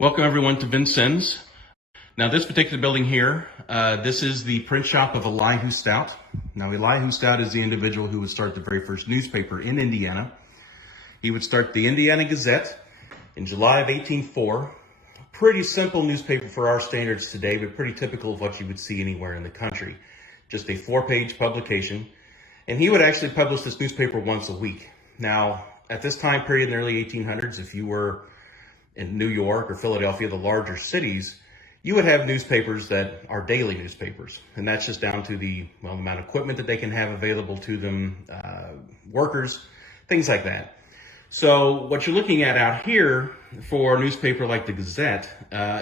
Welcome everyone to Vincennes. Now this particular building here, this is the print shop of Elihu Stout. Now Elihu Stout is the individual who would start the very first newspaper in Indiana. He would start the Indiana Gazette in July of 1804. Pretty simple newspaper for our standards today, but pretty typical of what you would see anywhere in the country. Just a 4-page publication. And he would actually publish this newspaper once a week. Now, at this time period in the early 1800s, if you were in New York or Philadelphia, the larger cities, you would have newspapers that are daily newspapers. And that's just down to the amount of equipment that they can have available to them, workers, things like that. So what you're looking at out here for a newspaper like the Gazette,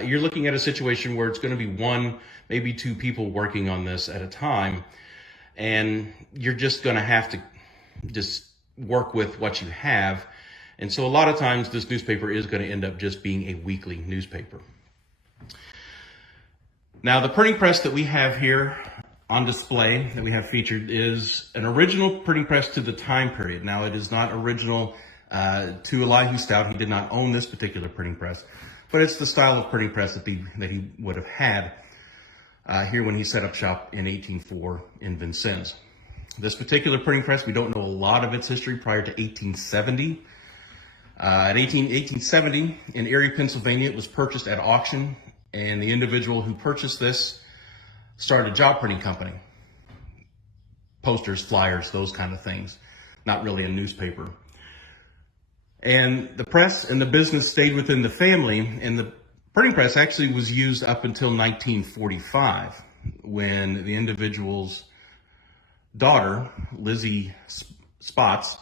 you're looking at a situation where it's going to be one, maybe two people working on this at a time. And you're just going to have to just work with what you have. And so a lot of times this newspaper is going to end up just being a weekly newspaper. Now the printing press that we have here on display that we have featured is an original printing press to the time period. Now it is not original to Elihu Stout. He did not own this particular printing press, but it's the style of printing press that he would have had here when he set up shop in 1804 in Vincennes. This particular printing press, we don't know a lot of its history prior to 1870. In 1870, in Erie, Pennsylvania, it was purchased at auction, and the individual who purchased this started a job printing company. Posters, flyers, those kind of things. Not really a newspaper. And the press and the business stayed within the family, and the printing press actually was used up until 1945, when the individual's daughter, Lizzie Spots,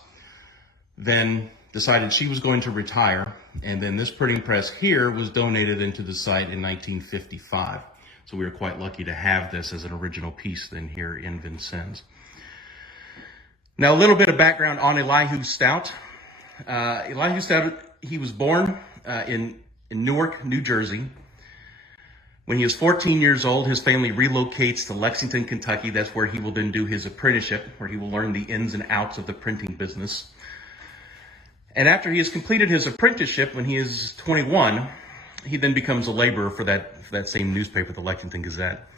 then decided she was going to retire, and then this printing press here was donated into the site in 1955. So we were quite lucky to have this as an original piece then here in Vincennes. Now a little bit of background on Elihu Stout. Elihu Stout, he was born in Newark, New Jersey. When he was 14 years old, his family relocates to Lexington, Kentucky. That's where he will then do his apprenticeship, where he will learn the ins and outs of the printing business. And after he has completed his apprenticeship, when he is 21, he then becomes a laborer for that same newspaper, the Lexington Gazette.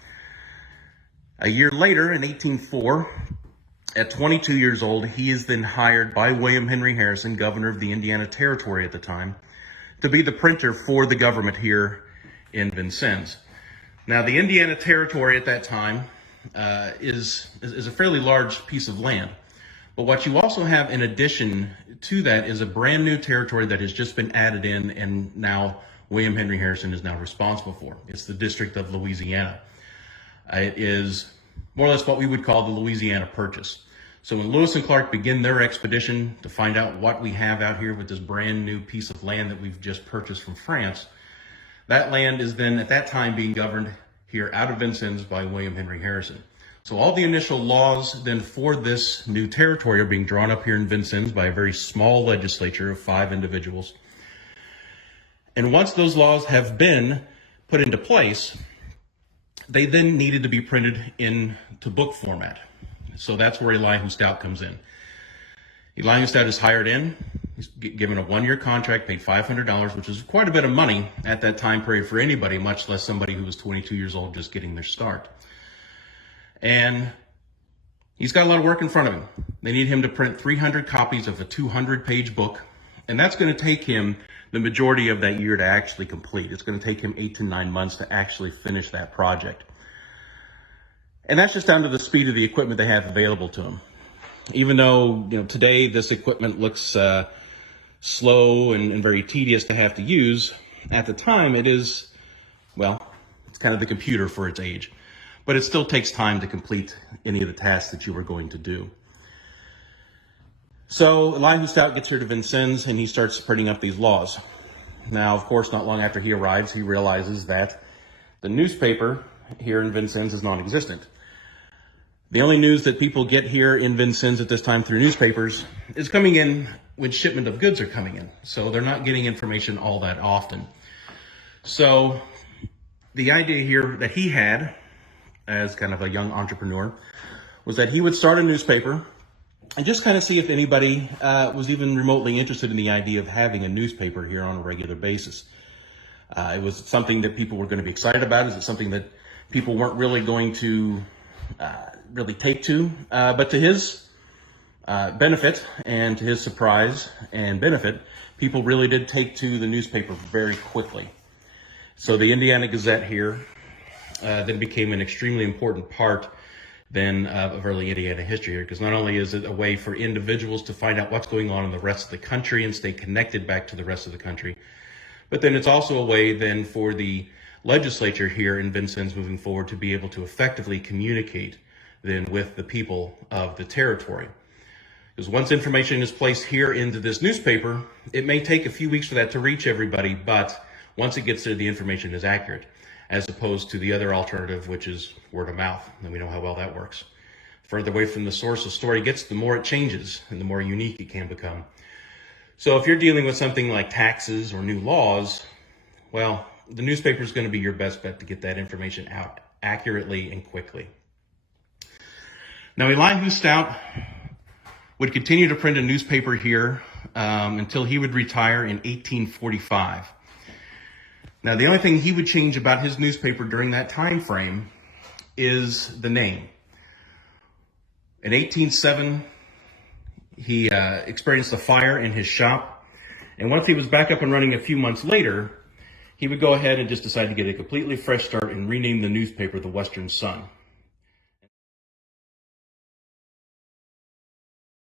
A year later, in 1804, at 22 years old, he is then hired by William Henry Harrison, governor of the Indiana Territory at the time, to be the printer for the government here in Vincennes. Now, the Indiana Territory at that time is a fairly large piece of land. But what you also have in addition to that is a brand new territory that has just been added in, and now William Henry Harrison is now responsible for. It's the District of Louisiana. It is more or less what we would call the Louisiana Purchase. So when Lewis and Clark begin their expedition to find out what we have out here with this brand new piece of land that we've just purchased from France, that land is then at that time being governed here out of Vincennes by William Henry Harrison. So all the initial laws then for this new territory are being drawn up here in Vincennes by a very small legislature of 5 individuals. And once those laws have been put into place, they then needed to be printed into book format. So that's where Elihu Stout comes in. Elihu Stout is hired in. He's given a 1-year contract, paid $500, which is quite a bit of money at that time period for anybody, much less somebody who was 22 years old just getting their start. And he's got a lot of work in front of him. They need him to print 300 copies of a 200-page book, and that's going to take him the majority of that year to actually complete. It's going to take him 8 to 9 months to actually finish that project. And that's just down to the speed of the equipment they have available to him. Even though, today this equipment looks slow and very tedious to have to use, at the time it is, it's kind of the computer for its age. But it still takes time to complete any of the tasks that you were going to do. So Elihu Stout gets here to Vincennes and he starts printing up these laws. Now, of course, not long after he arrives, he realizes that the newspaper here in Vincennes is non-existent. The only news that people get here in Vincennes at this time through newspapers is coming in when shipment of goods are coming in. So they're not getting information all that often. So the idea here that he had, as kind of a young entrepreneur, was that he would start a newspaper and just kind of see if anybody was even remotely interested in the idea of having a newspaper here on a regular basis. It was something that people were going to be excited about. Is it something that people weren't really going to really take to? But to his benefit and to his surprise and benefit, people really did take to the newspaper very quickly. So the Indiana Gazette here then became an extremely important part then of early Indiana history here, because not only is it a way for individuals to find out what's going on in the rest of the country and stay connected back to the rest of the country, but then it's also a way then for the legislature here in Vincennes moving forward to be able to effectively communicate then with the people of the territory. Because once information is placed here into this newspaper, it may take a few weeks for that to reach everybody, but once it gets there, the information is accurate, as opposed to the other alternative, which is word of mouth. And we know how well that works. Further away from the source a story gets, the more it changes and the more unique it can become. So if you're dealing with something like taxes or new laws, well, the newspaper is going to be your best bet to get that information out accurately and quickly. Now, Elihu Stout would continue to print a newspaper here until he would retire in 1845. Now, the only thing he would change about his newspaper during that time frame is the name. In 1807, he experienced a fire in his shop, and once he was back up and running a few months later, he would go ahead and just decide to get a completely fresh start and rename the newspaper the Western Sun.